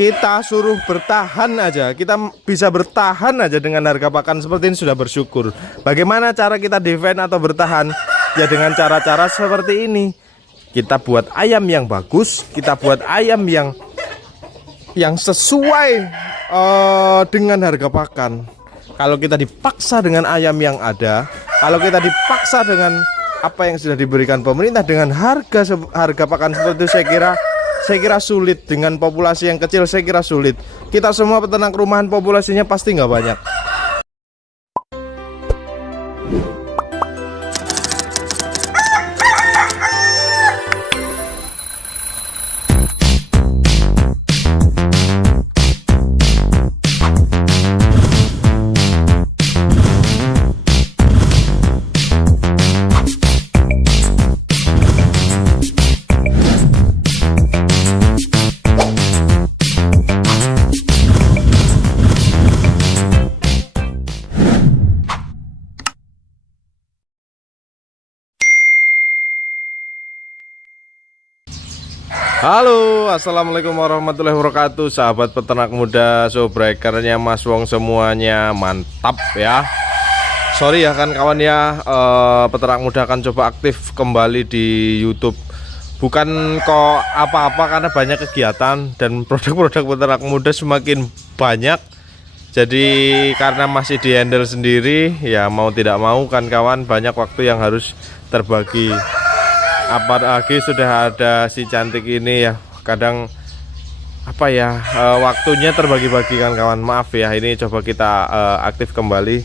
Kita suruh bertahan aja, kita bisa bertahan aja dengan harga pakan seperti ini sudah bersyukur. Bagaimana cara kita defend atau bertahan? Ya dengan cara-cara seperti ini. Kita buat ayam yang bagus, kita buat ayam yang sesuai dengan harga pakan. Kalau kita dipaksa dengan ayam yang ada, kalau kita dipaksa dengan apa yang sudah diberikan pemerintah dengan harga pakan seperti itu, saya kira sulit. Dengan populasi yang kecil saya kira sulit. Kita semua peternak rumahan populasinya pasti nggak banyak. Halo, assalamualaikum warahmatullahi wabarakatuh. Sahabat peternak muda, showbreakernya Mas Wong semuanya mantap ya. Sorry ya kan kawan ya, peternak muda akan coba aktif kembali di YouTube. Bukan kok apa-apa, karena banyak kegiatan dan produk-produk peternak muda semakin banyak. Jadi karena masih di handle sendiri ya, mau tidak mau kan kawan, banyak waktu yang harus terbagi. Apalagi sudah ada si cantik ini ya, kadang apa ya, waktunya terbagi-bagi kan kawan. Maaf ya, ini coba kita aktif kembali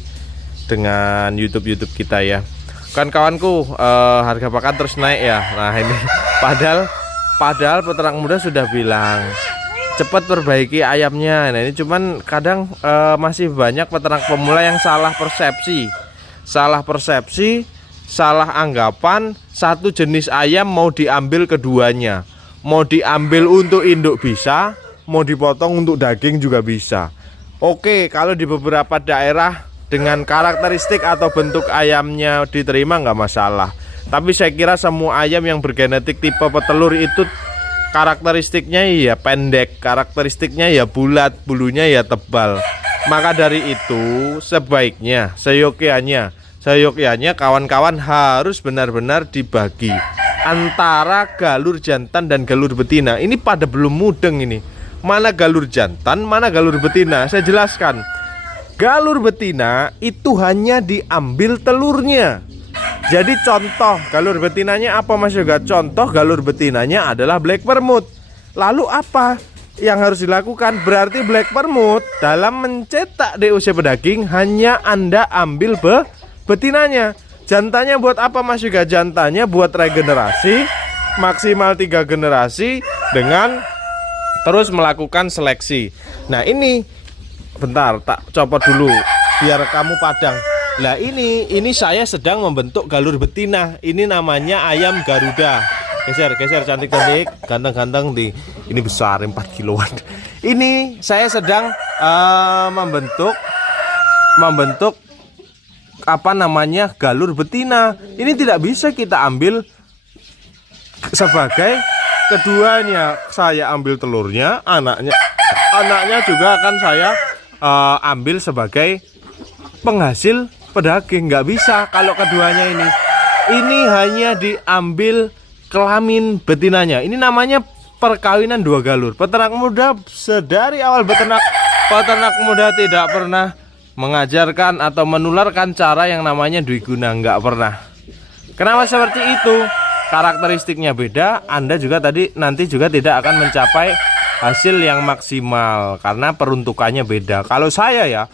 dengan YouTube kita ya. Kan kawanku, harga pakan terus naik ya. Nah ini padahal peternak muda sudah bilang cepat perbaiki ayamnya. Nah ini cuman kadang masih banyak peternak pemula yang salah persepsi, salah anggapan. Satu jenis ayam mau diambil keduanya, mau diambil untuk induk bisa, mau dipotong untuk daging juga bisa. Oke, kalau di beberapa daerah dengan karakteristik atau bentuk ayamnya diterima nggak masalah. Tapi saya kira semua ayam yang bergenetik tipe petelur itu karakteristiknya ya pendek, karakteristiknya ya bulat, bulunya ya tebal. Maka dari itu sebaiknya seyogyanya kawan-kawan harus benar-benar dibagi antara galur jantan dan galur betina. Ini pada belum mudeng ini, mana galur jantan, mana galur betina. Saya jelaskan, galur betina itu hanya diambil telurnya. Jadi contoh galur betinanya apa Mas Yoga? Contoh galur betinanya adalah black permut. Lalu apa yang harus dilakukan? Berarti black permut dalam mencetak DOC pedaging hanya Anda ambil betinanya. Jantannya buat apa Mas Yoga? Jantannya buat regenerasi maksimal 3 generasi dengan terus melakukan seleksi. Nah ini bentar, tak copot dulu biar kamu padang. Lah ini saya sedang membentuk galur betina. Ini namanya ayam Garuda. Geser cantik-cantik, ganteng-ganteng di. Ini besar 4 kiloan. Ini saya sedang membentuk apa namanya, galur betina. Ini tidak bisa kita ambil sebagai keduanya. Saya ambil telurnya, anaknya juga akan saya ambil sebagai penghasil pedaging. Nggak bisa kalau keduanya ini hanya diambil kelamin betinanya. Ini namanya perkawinan dua galur. Peternak muda sedari awal peternak muda tidak pernah mengajarkan atau menularkan cara yang namanya dwiguna, nggak pernah. Kenapa seperti itu? Karakteristiknya beda. Anda juga nanti juga tidak akan mencapai hasil yang maksimal karena peruntukannya beda. Kalau saya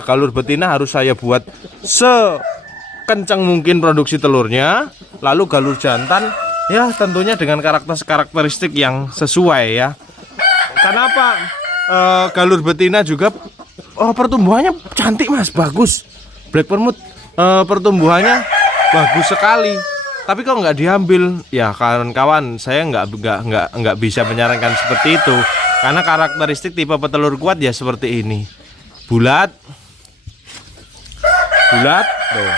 galur betina harus saya buat sekencang mungkin produksi telurnya. Lalu galur jantan ya tentunya dengan karakteristik yang sesuai ya. Kenapa galur betina juga pertumbuhannya cantik Mas, bagus. Black permut pertumbuhannya bagus sekali. Tapi kok nggak diambil? Ya kawan-kawan, saya nggak bisa menyarankan seperti itu karena karakteristik tipe petelur kuat ya seperti ini. Bulat tuh.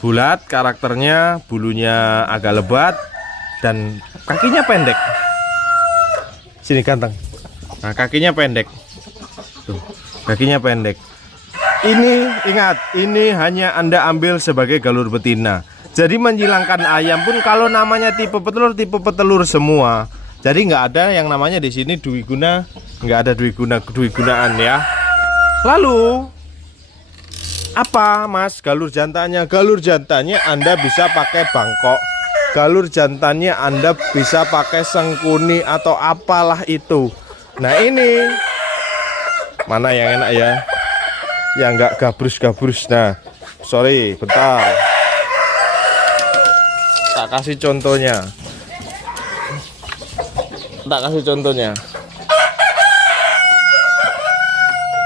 Bulat karakternya, bulunya agak lebat dan kakinya pendek. Sini ganteng. Nah, kakinya pendek. Tuh, kakinya pendek. Ini ingat, ini hanya Anda ambil sebagai galur betina. Jadi menghilangkan ayam pun kalau namanya tipe petelur semua. Jadi nggak ada yang namanya di sini dwiguna, nggak ada dwigunaan ya. Lalu apa Mas galur jantannya? Galur jantannya Anda bisa pakai bangkok. Galur jantannya Anda bisa pakai sengkuni atau apalah itu. Nah ini mana yang enak ya? Yang nggak gabrus-gabrus. Nah, sorry, bentar. Tak kasih contohnya.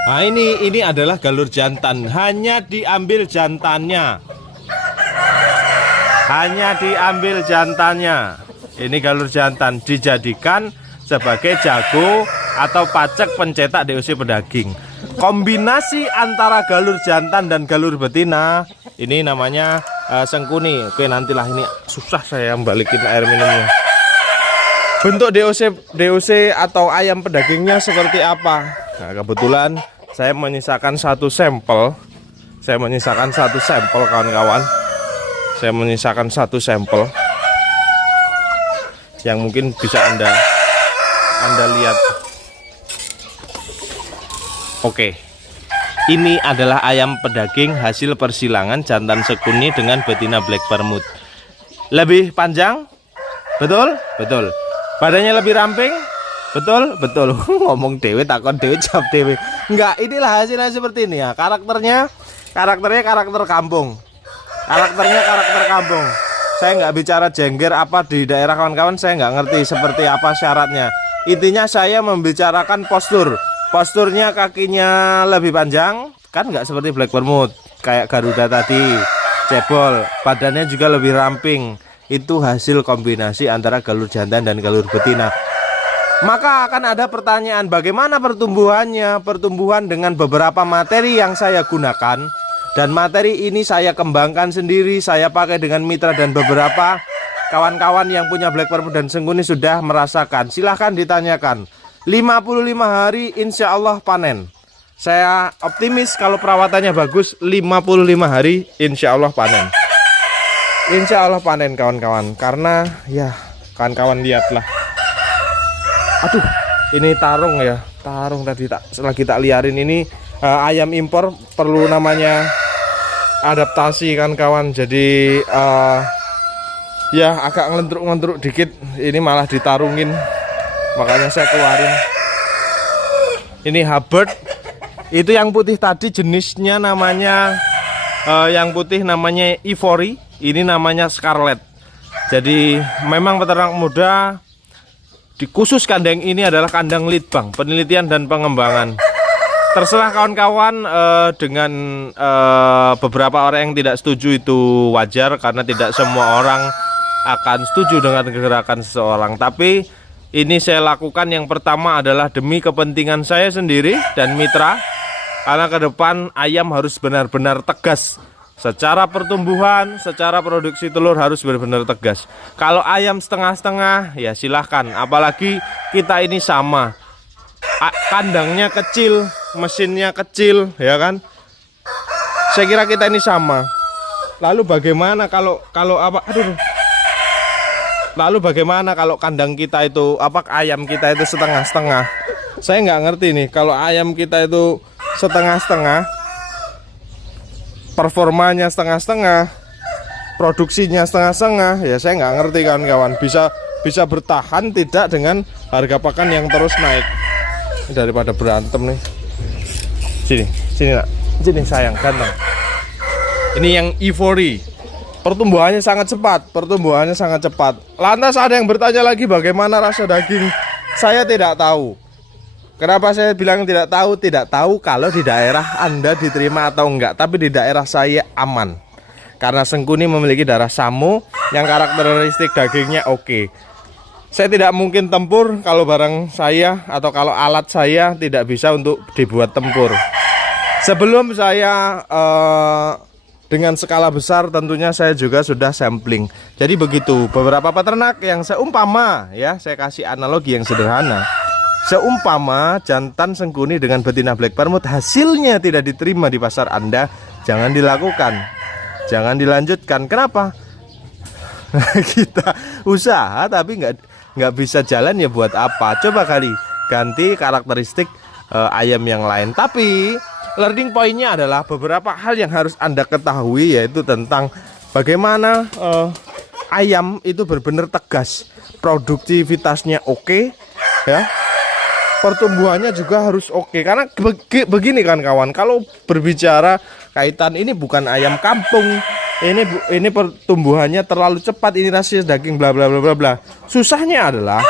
Nah ini adalah galur jantan. Hanya diambil jantannya. Ini galur jantan dijadikan sebagai jago atau pacek pencetak DOC pedaging. Kombinasi antara galur jantan dan galur betina ini namanya sengkuni. Oke, nantilah, ini susah saya balikin air minumnya. Bentuk DOC atau ayam pedagingnya seperti apa? Nah, kebetulan saya menyisakan satu sampel. Kawan-kawan. Saya menyisakan satu sampel yang mungkin bisa Anda lihat. Oke. Ini adalah ayam pedaging hasil persilangan jantan sekuni dengan betina black permut. Lebih panjang? Betul? Betul. Badannya lebih ramping? Betul? Betul. Ngomong dewe, takon dewe, jawab dewe. Enggak, inilah hasilnya seperti ini ya. Karakternya karakter kampung. Karakter kampung. Saya nggak bicara jengger apa di daerah kawan-kawan, saya nggak ngerti seperti apa syaratnya. Intinya saya membicarakan postur. Posturnya kakinya lebih panjang, kan nggak seperti black permut kayak Garuda tadi, cebol. Badannya juga lebih ramping. Itu hasil kombinasi antara galur jantan dan galur betina. Maka akan ada pertanyaan, bagaimana pertumbuhannya? Pertumbuhan dengan beberapa materi yang saya gunakan. Dan materi ini saya kembangkan sendiri, saya pakai dengan mitra, dan beberapa kawan-kawan yang punya black permut dan sengkuni sudah merasakan. Silahkan ditanyakan. 55 hari insya Allah panen. Saya optimis kalau perawatannya bagus, 55 hari insya Allah panen. Insya Allah panen kawan-kawan. Karena ya kawan-kawan lihatlah. Aduh, ini tarung ya. Tarung tadi lagi tak liarin. Ini ayam impor perlu namanya adaptasi kan kawan. Jadi ya agak ngelentruk-ngelentruk dikit. Ini malah ditarungin. Makanya saya keluarin. Ini Hubbard. Itu yang putih tadi jenisnya namanya yang putih namanya Ivory. Ini namanya Scarlet. Jadi memang peternak muda di khusus kandang ini adalah kandang litbang, penelitian dan pengembangan. Terserah kawan-kawan dengan beberapa orang yang tidak setuju itu wajar, karena tidak semua orang akan setuju dengan gerakan seseorang. Tapi ini saya lakukan yang pertama adalah demi kepentingan saya sendiri dan mitra. Karena ke depan ayam harus benar-benar tegas. Secara pertumbuhan, secara produksi telur harus benar-benar tegas. Kalau ayam setengah-setengah ya silahkan. Apalagi kita ini sama. Kandangnya kecil, mesinnya kecil, ya kan? Saya kira kita ini sama. Lalu bagaimana kalau apa? Aduh. Lalu bagaimana kalau kandang kita itu ayam kita itu setengah-setengah? Saya nggak ngerti nih kalau ayam kita itu setengah-setengah, performanya setengah-setengah, produksinya setengah-setengah, ya saya nggak ngerti kawan-kawan. Bisa bertahan tidak dengan harga pakan yang terus naik. Daripada berantem nih. Sini nak, sini sayang, ganteng. Ini yang Ivory. Pertumbuhannya sangat cepat, Lantas ada yang bertanya lagi bagaimana rasa daging. Saya tidak tahu. Kenapa saya bilang tidak tahu? Tidak tahu kalau di daerah Anda diterima atau enggak. Tapi di daerah saya aman. Karena sengkuni memiliki darah Samo yang karakteristik dagingnya oke. Saya tidak mungkin tempur kalau barang saya atau kalau alat saya tidak bisa untuk dibuat tempur. Sebelum saya dengan skala besar tentunya saya juga sudah sampling. Jadi begitu, beberapa peternak yang seumpama ya, saya kasih analogi yang sederhana. Seumpama jantan Sengkuni dengan betina Black Permut hasilnya tidak diterima di pasar Anda, jangan dilakukan, jangan dilanjutkan. Kenapa? Kita usaha tapi nggak bisa jalan, ya buat apa? Coba kali ganti karakteristik ayam yang lain. Tapi learning pointnya adalah beberapa hal yang harus Anda ketahui, yaitu tentang bagaimana ayam itu benar-benar tegas, produktivitasnya oke, ya. Pertumbuhannya juga harus oke. Karena begini kan kawan, kalau berbicara kaitan ini bukan ayam kampung, ini pertumbuhannya terlalu cepat, ini rasio daging bla bla bla bla bla. Susahnya adalah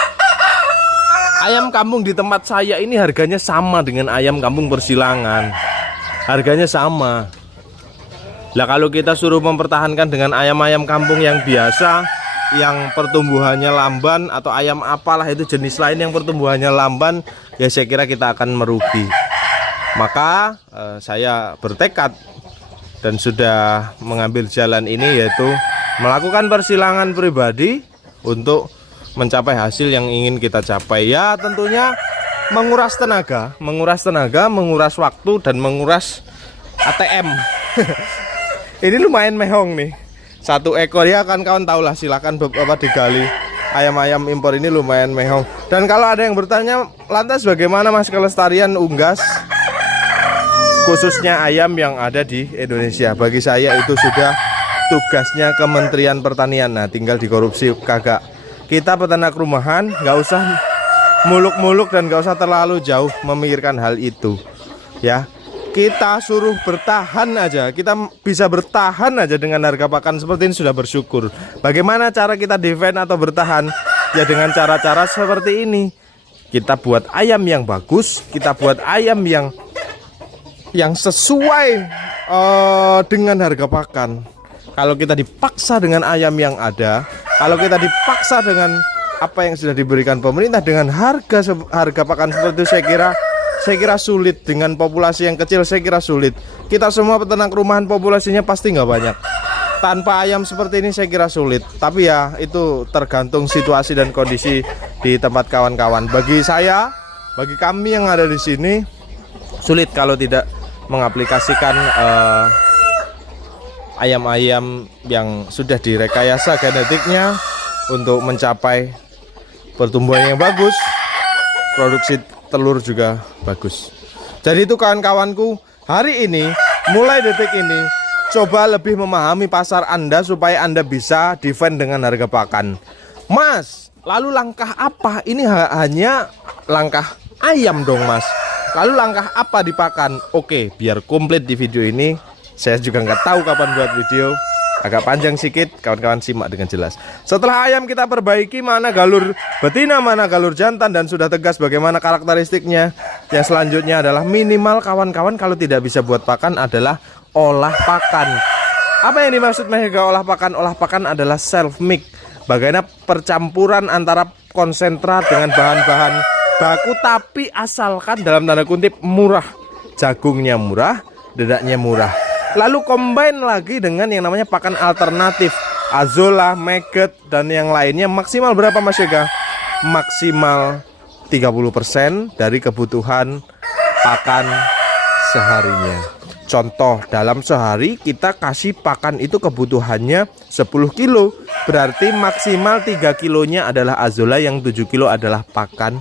ayam kampung di tempat saya ini harganya sama dengan ayam kampung persilangan. Harganya sama. Lah kalau kita suruh mempertahankan dengan ayam-ayam kampung yang biasa, yang pertumbuhannya lamban, atau ayam apalah itu jenis lain yang pertumbuhannya lamban, ya saya kira kita akan merugi. Maka saya bertekad dan sudah mengambil jalan ini, yaitu melakukan persilangan pribadi untuk mencapai hasil yang ingin kita capai. Ya tentunya menguras tenaga, menguras waktu, dan menguras ATM. Ini lumayan mehong nih. Satu ekor ya kan kawan, tahulah, silakan digali. Ayam-ayam impor ini lumayan mehong. Dan kalau ada yang bertanya, lantas bagaimana Mas kelestarian unggas, khususnya ayam yang ada di Indonesia? Bagi saya itu sudah tugasnya Kementerian Pertanian. Nah, tinggal dikorupsi kagak. Kita peternak rumahan nggak usah muluk-muluk dan nggak usah terlalu jauh memikirkan hal itu, ya. Kita suruh bertahan aja, kita bisa bertahan aja dengan harga pakan seperti ini sudah bersyukur. Bagaimana cara kita defend atau bertahan? Ya dengan cara-cara seperti ini. Kita buat ayam yang bagus, kita buat ayam yang sesuai dengan harga pakan. Kalau kita dipaksa dengan ayam yang ada, kalau kita dipaksa dengan apa yang sudah diberikan pemerintah dengan harga pakan seperti itu, saya kira sulit. Dengan populasi yang kecil saya kira sulit. Kita semua peternak rumahan populasinya pasti nggak banyak. Tanpa ayam seperti ini saya kira sulit. Tapi ya itu tergantung situasi dan kondisi di tempat kawan-kawan. Bagi saya, bagi kami yang ada di sini, sulit kalau tidak mengaplikasikan ayam-ayam yang sudah direkayasa genetiknya untuk mencapai pertumbuhan yang bagus, produksi telur juga bagus. Jadi itu kawan-kawanku, hari ini mulai detik ini coba lebih memahami pasar Anda supaya Anda bisa defend dengan harga pakan. Mas, lalu langkah apa? Ini hanya langkah ayam dong Mas. Lalu langkah apa di pakan? Oke, biar komplit di video ini. Saya juga nggak tahu kapan buat video, agak panjang sedikit, kawan-kawan simak dengan jelas. Setelah ayam kita perbaiki, mana galur betina, mana galur jantan, dan sudah tegas bagaimana karakteristiknya. Yang selanjutnya adalah minimal kawan-kawan kalau tidak bisa buat pakan adalah olah pakan. Apa yang dimaksud mega olah pakan? Olah pakan adalah self mix. Bagaimana percampuran antara konsentrat dengan bahan-bahan baku, tapi asalkan dalam tanda kutip murah. Jagungnya murah, dedaknya murah. Lalu combine lagi dengan yang namanya pakan alternatif, azola, maggot, dan yang lainnya. Maksimal berapa Mas Yoga? Maksimal 30% dari kebutuhan pakan seharinya. Contoh, dalam sehari kita kasih pakan itu kebutuhannya 10 kilo. Berarti maksimal 3 kilonya adalah azola, yang 7 kilo adalah pakan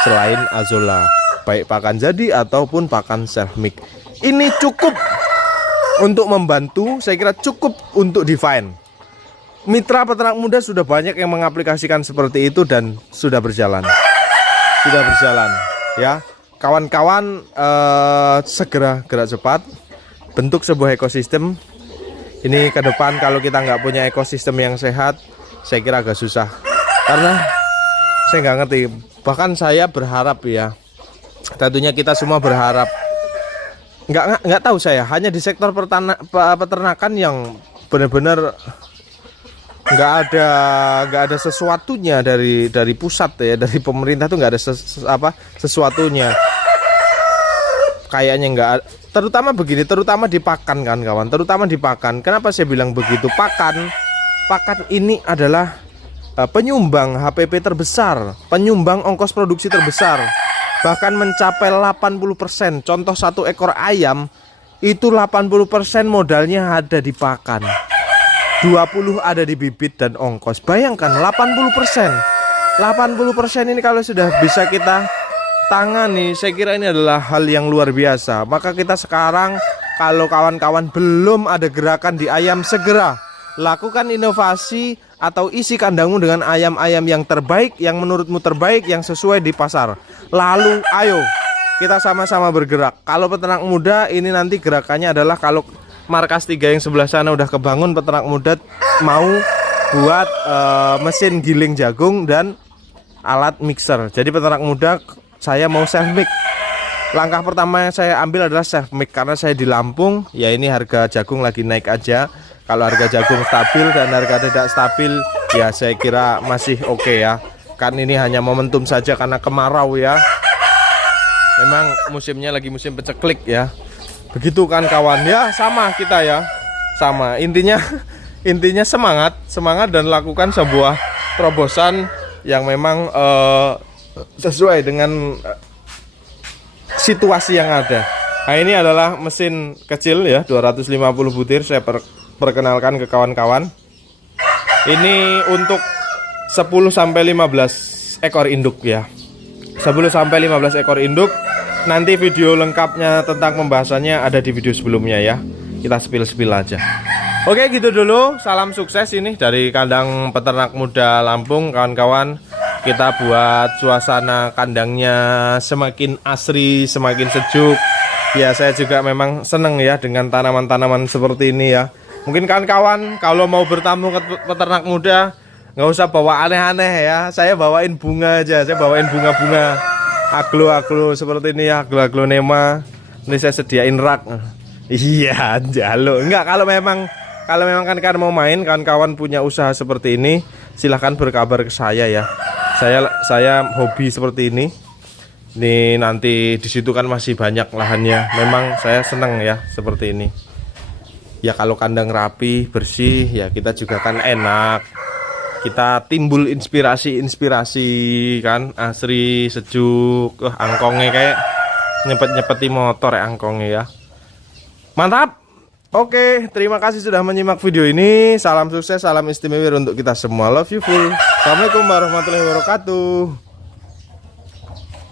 selain azola, baik pakan jadi ataupun pakan self mix. Ini cukup untuk membantu, saya kira cukup untuk define. Mitra peternak muda sudah banyak yang mengaplikasikan seperti itu dan sudah berjalan. Ya, kawan-kawan, segera gerak cepat, bentuk sebuah ekosistem. Ini ke depan kalau kita nggak punya ekosistem yang sehat, saya kira agak susah. Karena saya nggak ngerti, bahkan saya berharap ya, tentunya kita semua berharap. Nggak tahu saya, hanya di sektor peternakan yang benar-benar nggak ada sesuatunya dari pusat ya, dari pemerintah tuh nggak ada sesuatunya. Kayaknya nggak, terutama begini, terutama di pakan kan kawan, terutama di pakan. Kenapa saya bilang begitu? Pakan ini adalah penyumbang HPP terbesar, penyumbang ongkos produksi terbesar. bahkan mencapai 80%. Contoh satu ekor ayam itu 80% modalnya ada di pakan, 20 ada di bibit dan ongkos. Bayangkan 80%. 80% ini kalau sudah bisa kita tangani, saya kira ini adalah hal yang luar biasa. Maka kita sekarang, kalau kawan-kawan belum ada gerakan di ayam, segera lakukan inovasi atau isi kandangmu dengan ayam-ayam yang terbaik, yang menurutmu terbaik, yang sesuai di pasar. Lalu ayo kita sama-sama bergerak. Kalau peternak muda ini nanti gerakannya adalah, kalau markas 3 yang sebelah sana udah kebangun, peternak muda mau buat mesin giling jagung dan alat mixer. Jadi peternak muda saya mau self mix. Langkah pertama yang saya ambil adalah self mix, karena saya di Lampung, ya ini harga jagung lagi naik aja. Kalau harga jagung stabil dan harga tidak stabil, ya saya kira masih oke ya. Kan ini hanya momentum saja karena kemarau ya. Memang musimnya lagi musim peceklik ya. Begitu kan kawan ya, sama kita ya. Sama, intinya semangat dan lakukan sebuah terobosan yang memang sesuai dengan situasi yang ada. Nah, ini adalah mesin kecil ya, 250 butir. Saya perkenalkan ke kawan-kawan. Ini untuk 10-15 ekor induk ya. 10-15 ekor induk. Nanti video lengkapnya tentang pembahasannya ada di video sebelumnya ya. Kita spill aja. Oke, gitu dulu. Salam sukses ini dari kandang peternak muda Lampung, kawan-kawan. Kita buat suasana kandangnya semakin asri, semakin sejuk. Ya, saya juga memang seneng ya dengan tanaman-tanaman seperti ini ya. Mungkin kawan-kawan kalau mau bertamu ke peternak muda, nggak usah bawa aneh-aneh ya. Saya bawain bunga aja. Saya bawain bunga-bunga aglo seperti ini ya, aglonema. Ini saya sediain rak. Iya, jaluk. Enggak, kalau memang kan mau main, kawan-kawan punya usaha seperti ini, silahkan berkabar ke saya ya. Saya hobi seperti ini. Ini nanti di situ kan masih banyak lahannya. Memang saya senang ya seperti ini. Ya kalau kandang rapi, bersih, ya kita juga kan enak. Kita timbul inspirasi kan, asri, sejuk. Angkongnya kayak nyepet-nyepeti motor ya angkongnya ya. Mantap. Oke, terima kasih sudah menyimak video ini. Salam sukses, salam istimewa untuk kita semua. Love you full. Assalamualaikum warahmatullahi wabarakatuh.